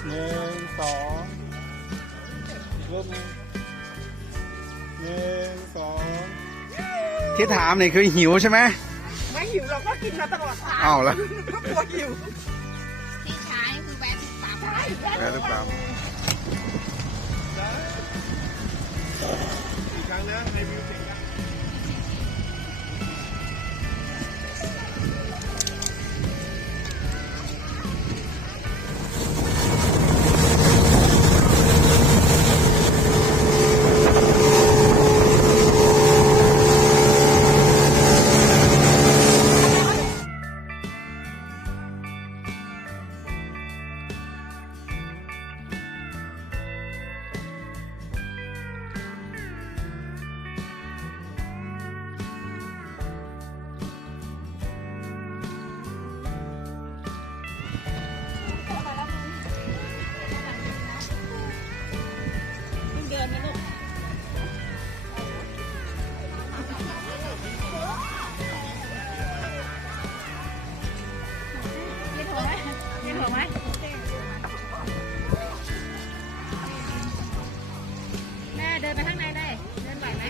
1 2รูป1 2ที่ถามนี่คือหิวใช่ไหมไม่หิวเราก็กินมาตลอดทางอ้าวแล้วก็กลัวหิวที่ใช้คือแวะทุกปั๊มแวะทุกปั๊มอีกครั้งนะให้วิวเสียงกันเดินนะลูกกินหัวไหมกินหัวไหมแม่เดินไปข้างในได้เดินไหวไหม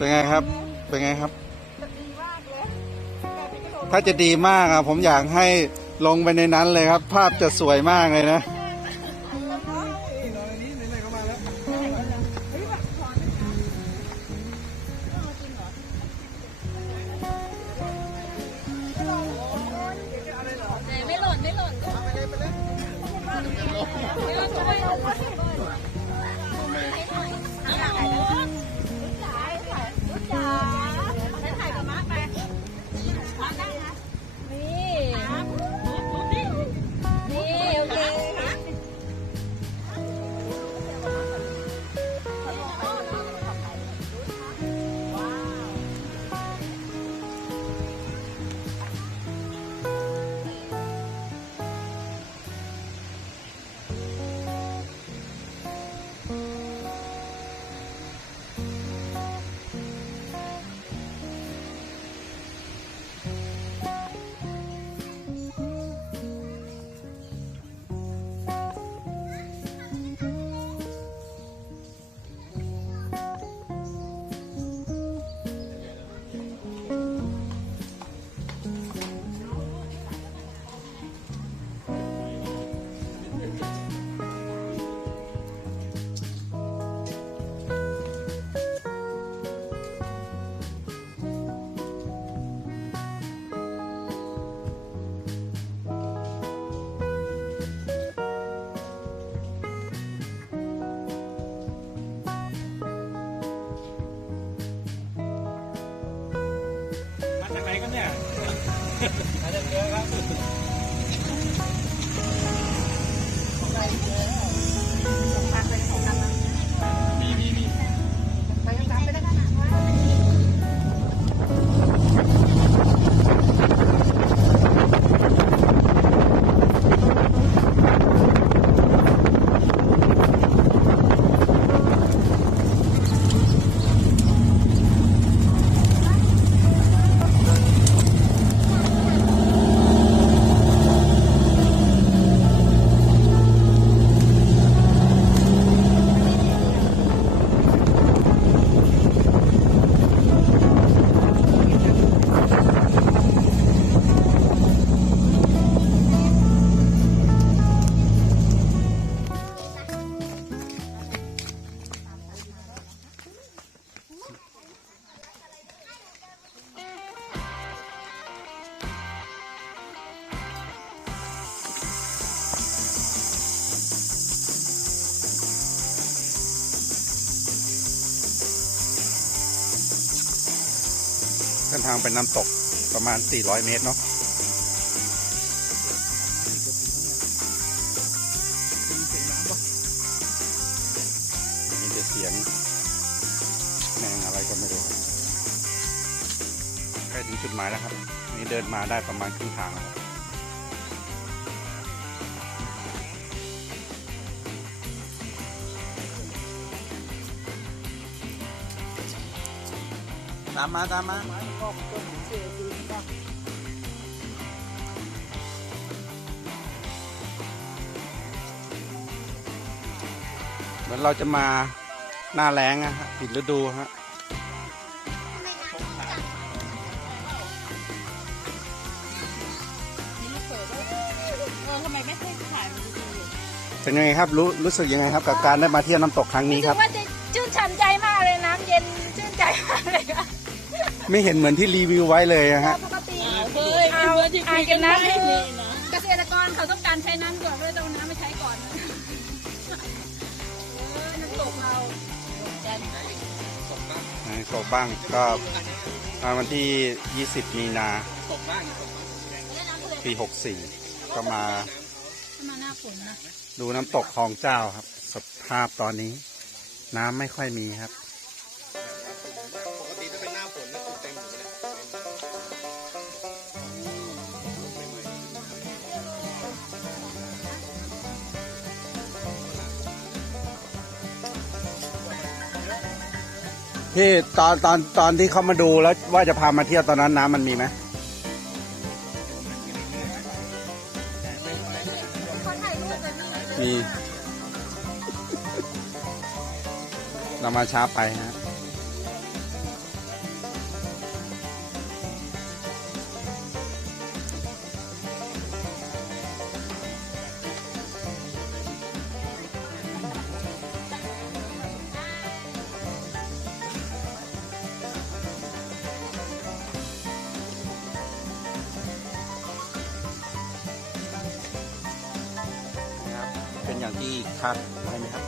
เป็นไงครับเป็นไงครับถ้าจะดีมากอะผมอยากให้ลงไปในนั้นเลยครับภาพจะสวยมากเลยนะไม่หล่นไม่หล่นไม่หล่นไม่หล่นเส้นทางเป็นน้ำตกประมาณ400 เมตรเนาะ ยงแมงอะไรก็ไม่รู้ครับใกล้ถึงจุดหมายแล้วครับนี่เดินมาได้ประมาณครึ่งทางแล้วตามมาตามมาเหมือนเราจะมาหน้าแล้งอะฮะผิดฤดูฮะทำไมไม่ให้ถ่ายมันดี เป็นยังไงครับรู้สึกยังไงครับกับการได้มาเที่ยวน้ำตกครั้งนี้ รู้ ค สึ รับ กว่าจะชื่นฉ่ำใจมากเลยน้ำเย็นชื่นใจมากเลยค่ะ ไม่เห็นเหมือนที่รีวิวไว้เลยอะฮะ ปกติเอาอ่างเก็บน้ำคือเกษตรกรเขาต้องการใช้น้ำก่อนเลยต้องน้ำไม่ใช้ก่อนนะน้ำตกเราตกบ้างก็มาวันที่ 20 มีนาปี 64 ก็มา มาหน้าฝนนะ ดูน้ำตกคลองเจ้าครับสภาพตอนนี้น้ำไม่ค่อยมีครับปกติถ้าเป็นหน้าฝนก็เต็มอยู่ที่ตอนที่เขามาดูแล้วว่าจะพามาเที่ยวตอนนั้นน้ำมันมีไหมมี เรามาช้าไปฮะเป็นอย่างที่คาดไว้ไหมครับ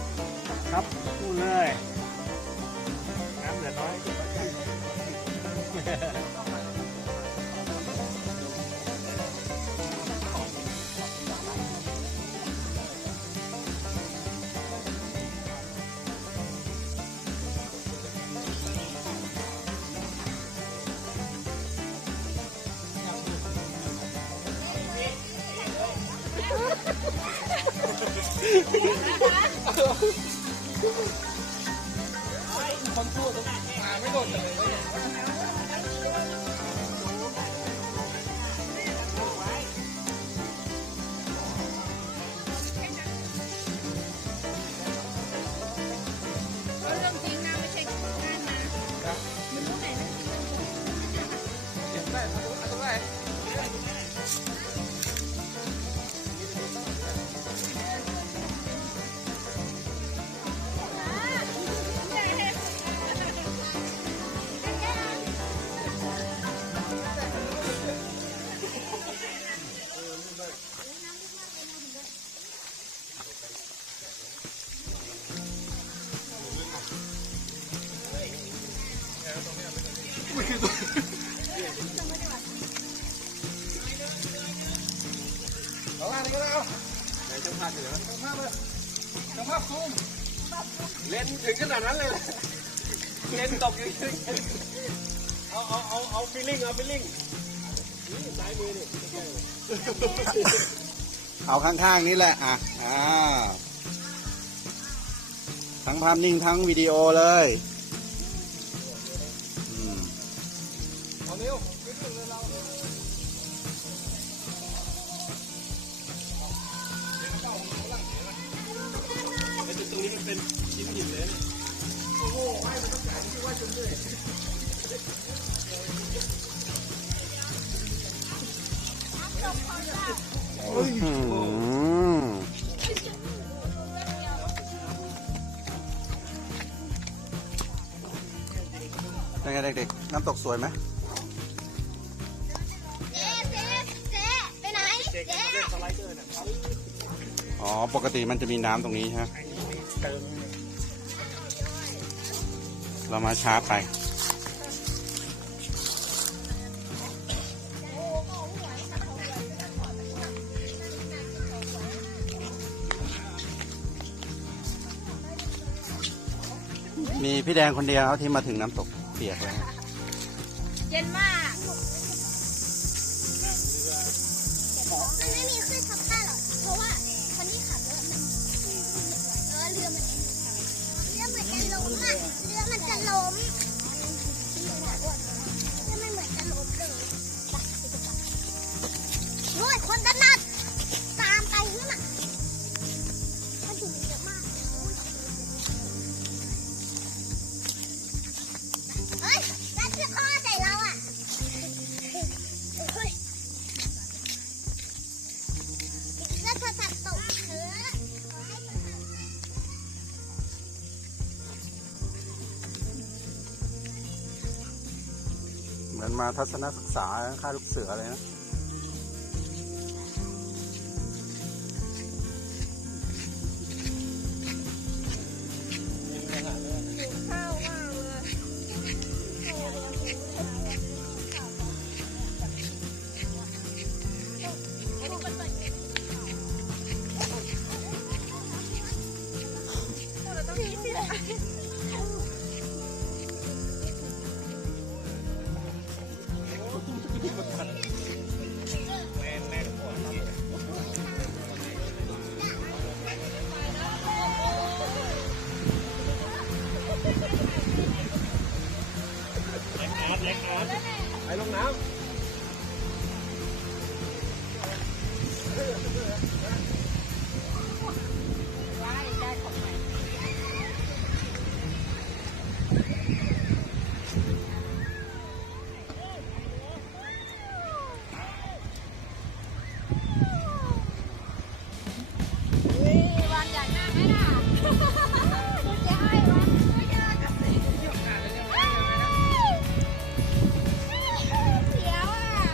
ครับพูดเลยน้ำเหลือน้อย เรื่องจริงนะไม่ใช่งานนะมันรู้ไหนเรื่องจริง เล่นถึงขนาดนั้นเลยเล่นตกอยู่เอาฟีลลิ่งเอาฟีลลิ่งนี่ซ้ายมือนี่ เอาข้างๆนี้แหละทั้งภาพนิ่งทั้งวิดีโอเลยเอาเร็วขึ้นเลยเราตรงนี้มันเป็นชิ้นหินเลยโอ้โหให้มันต้องการที่ว่าจนเลยเป็นไงเด็กๆน้ำตกสวยไหม เจ๊ไปไหนเจ๊ สไลเดอร์เนี่ย อ๋อปกติมันจะมีน้ำตรงนี้ใช่ไหม เติม เรามาช้าไป มีพี่แดงคนเดียวที่มาถึงน้ำตกเปียกแล้ว เย็นมาก มันไม่มีขึ้นทับผ้าหรอกเพราะว่าคนที่ขับรถมันเรือมันเหมือนจะล้มอ่ะเรือมันจะล้มเรือมันเหมือนจะล้มเลยโอ้ยคนด้านหน้าตามไปนี่น่ะมันถึงเยอะมากเฮ้ยรัดเชือกคอใส่เราอ่ะเฮ้ยแล้วเธอตัดตกเธอ เหมือนมาทัศนศึกษาค่ายลูกเสือเลยนะ ข้าวมากเลยไปลงน้ำ วางใหญ่มากไหมล่ะคุณจะให้วะไม่ยากอะสิเดี๋ยวอ่ะ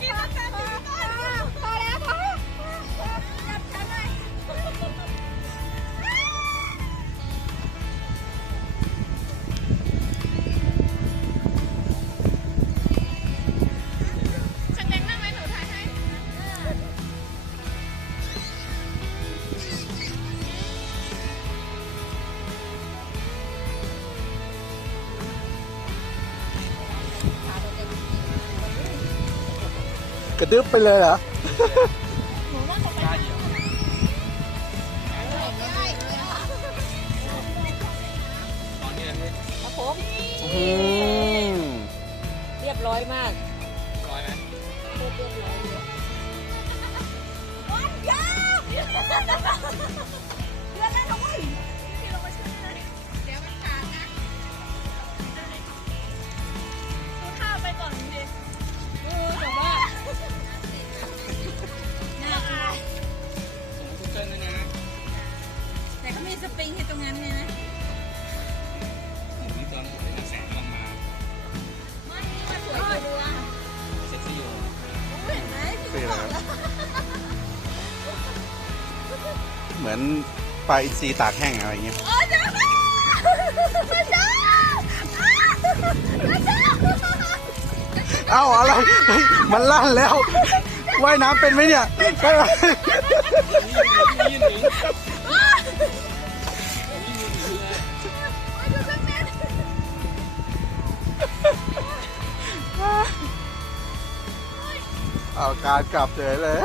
กินแล้วกันพอแล้วพอจับฉันหน่อยฉันเล็งนั่งไหมหนูถ่ายให้ กระดึ๊บไปเลยเหรอ อืม เรียบร้อยมาก ร้อยไหม เรียบร้อยเลย วันยาวเรื่องนั้นเอาไว้ที่เรามาช่วยเลยเดี๋ยวมันขาดนะดูข้าวไปก่อนดิแต่ว่าน่าอาย ทุกเส้นเลยนะ แต่เขามีสปริงให้ตรงนั้นเนี่ยนะ นี่ตอนแสงกำลังมา ไม่นี่มันสวยกว่าเรือ เซ็กซี่อยู่ เห็นไหม คืออะไรครับเหมือนปลาอินทรีตากแห้งอะไรอย่างเงี้ย โอ้ยจ้ามาจ้ามาจ้า เอ้าอะไรเฮ้ยมันลั่นแล้ว ว่ายน้ำเป็นไหมเนี่ย นี่หนิง เอาการกลับเฉยเลย